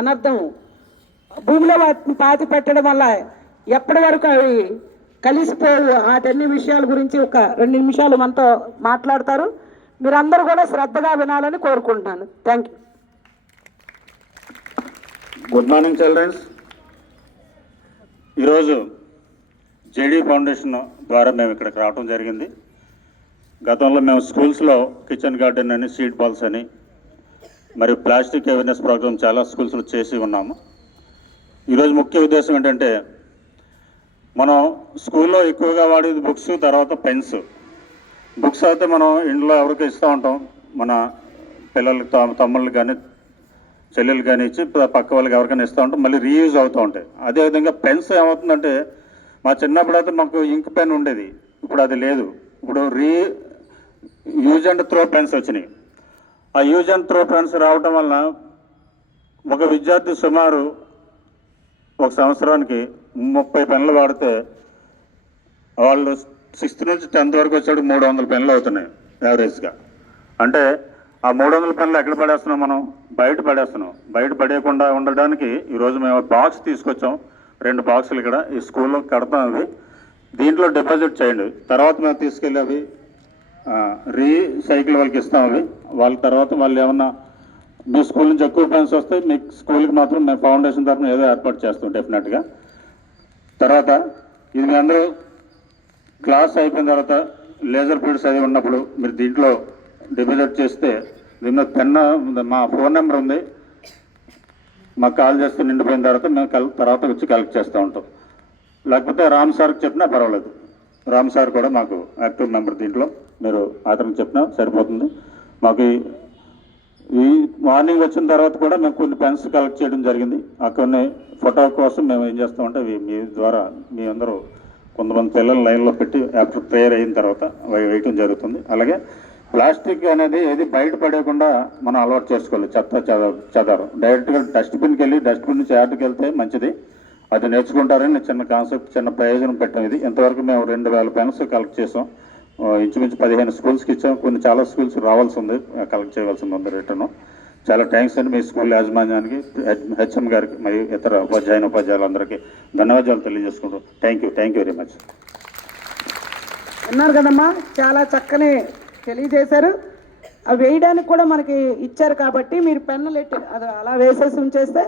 అనర్థం భూమిలో వాటిని పాతి పెట్టడం వల్ల ఎప్పటి వరకు అవి కలిసిపోవు. వాటన్ని విషయాల గురించి ఒక 2 నిమిషాలు మనతో మాట్లాడతారు. మీరందరూ కూడా శ్రద్ధగా వినాలని కోరుకుంటున్నాను. Thank you. Good morning childrens. ఈరోజు జేడీ ఫౌండేషన్ ద్వారా మేము ఇక్కడికి రావడం జరిగింది. గతంలో మేము స్కూల్స్లో కిచెన్ గార్డెన్ అని, సీడ్ బాల్స్ అని, మరియు ప్లాస్టిక్ అవేర్నెస్ ప్రోగ్రామ్ చాలా స్కూల్స్లో చేసి ఉన్నాము. ఈరోజు ముఖ్య ఉద్దేశం ఏంటంటే, మనం స్కూల్లో ఎక్కువగా వాడేది బుక్స్, తర్వాత పెన్స్. బుక్స్ అయితే మనం ఇంట్లో ఎవరికి ఇస్తూ ఉంటాం, మన పిల్లలకి, తమ్ముళ్ళు కానీ చెల్లెలు కానీ ఇచ్చి పక్క వాళ్ళకి ఎవరికైనా ఇస్తూ ఉంటాం, మళ్ళీ రీయూజ్ అవుతూ ఉంటాయి. అదేవిధంగా పెన్స్ ఏమవుతుందంటే, మా చిన్నప్పుడు అయితే మాకు ఇంక్ పెన్ ఉండేది, ఇప్పుడు అది లేదు. ఇప్పుడు యూజ్ అండ్ త్రో పెన్స్ వచ్చినాయి. ఆ యూజ్ అండ్ త్రో పెన్స్ రావటం వల్ల ఒక విద్యార్థి సుమారు ఒక సంవత్సరానికి 30 పెన్నులు వాడితే, వాళ్ళు 6th నుంచి 10th వరకు వచ్చాడు 300 పెన్నులు అవుతున్నాయి యావరేజ్గా. అంటే ఆ 300 పెన్నులు ఎక్కడ పడేస్తున్నాం మనం? బయట పడేస్తున్నాం. బయట పడేయకుండా ఉండడానికి ఈరోజు మేము బాక్స్ తీసుకొచ్చాం. 2 బాక్సులు ఇక్కడ ఈ స్కూల్లో కడతాం. అవి దీంట్లో డిపాజిట్ చేయండి. తర్వాత మేము తీసుకెళ్ళి అవి రీసైకిల్ వాళ్ళకి ఇస్తాం. అవి వాళ్ళ తర్వాత వాళ్ళు ఏమన్నా మీ స్కూల్ నుంచి ఎక్కువ పెన్స్ వస్తే మీ స్కూల్కి మాత్రం మేము ఫౌండేషన్ తరఫున ఏదో ఏర్పాటు చేస్తాం డెఫినెట్గా. తర్వాత ఇది మీ అందరూ క్లాస్ అయిపోయిన తర్వాత లేజర్ పీరియడ్స్ అది ఉన్నప్పుడు మీరు దీంట్లో డిపాజిట్ చేస్తే, దీనిలో మా ఫోన్ నెంబర్ ఉంది, మాకు కాల్ చేస్తే నిండిపోయిన తర్వాత మేము తర్వాత వచ్చి కలెక్ట్ చేస్తూ ఉంటాం. లేకపోతే రామ్ సార్కి చెప్పినా పర్వాలేదు. రామ్ సార్ కూడా మాకు యాక్టివ్ మెంబర్. దీంట్లో మీరు అతనికి చెప్పినా సరిపోతుంది. మాకు ఈ మార్నింగ్ వచ్చిన తర్వాత కూడా మేము కొన్ని పెన్స్ కలెక్ట్ చేయడం జరిగింది. ఆ కొన్ని ఫోటో కోసం మేము ఏం చేస్తామంటే, మీ ద్వారా మీ అందరూ కొంతమంది పిల్లలు లైన్లో పెట్టి ఆఫ్టర్ ప్రేయర్ అయిన తర్వాత వేయటం జరుగుతుంది. అలాగే ప్లాస్టిక్ అనేది ఏది బయట పడేయకుండా మనం అలవాటు చేసుకోవాలి. చెదారం డైరెక్ట్గా డస్ట్బిన్కి వెళ్ళి డస్ట్బిన్ నుంచి యార్డ్కి వెళ్తే మంచిది. అది నేర్చుకుంటారని చిన్న కాన్సెప్ట్, చిన్న ప్రయోజనం పెట్టాం. ఇది ఇంతవరకు మేము 2000 పెన్స్ కలెక్ట్ చేసాం. ఇంచుమించు 15 స్కూల్స్కి ఇచ్చాం. కొన్ని చాలా స్కూల్స్ రావాల్సి ఉంది, కలెక్ట్ చేయవలసి ఉంది రిటర్న్. చాలా థ్యాంక్స్ అండి మీ స్కూల్ యాజమాన్యానికి, హెచ్ఎం గారికి, మరియు ఇతర ఉపాధ్యాయులందరికీ ధన్యవాదాలు తెలియజేసుకుంటాం. Thank you very much. అన్నారు కదమ్మా, చాలా చక్కని తెలియజేశారు. అవి వేయడానికి కూడా మనకి ఇచ్చారు కాబట్టి మీరు పెన్నులు ఎట్టి అది అలా వేసేసి ఉంచేస్తే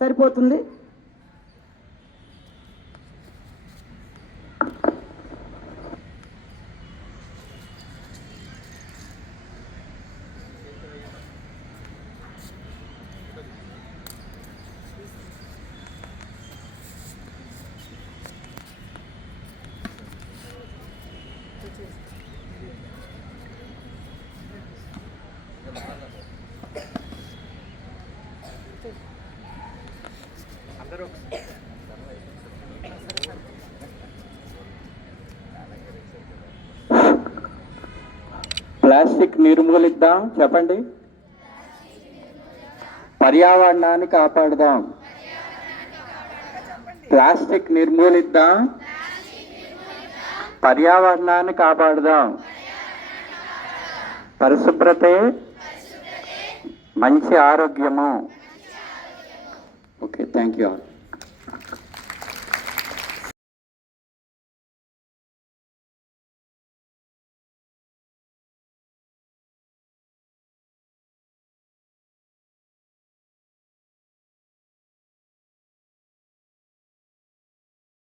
సరిపోతుంది. ప్లాస్టిక్ నిర్మూలిద్దాం. చెప్పండి. పర్యావరణాన్ని కాపాడుదాం. ప్లాస్టిక్ నిర్మూలిద్దాం, పర్యావరణాన్ని కాపాడుదాం. పరిశుభ్రతే మంచి ఆరోగ్యము. Okay, thank you all.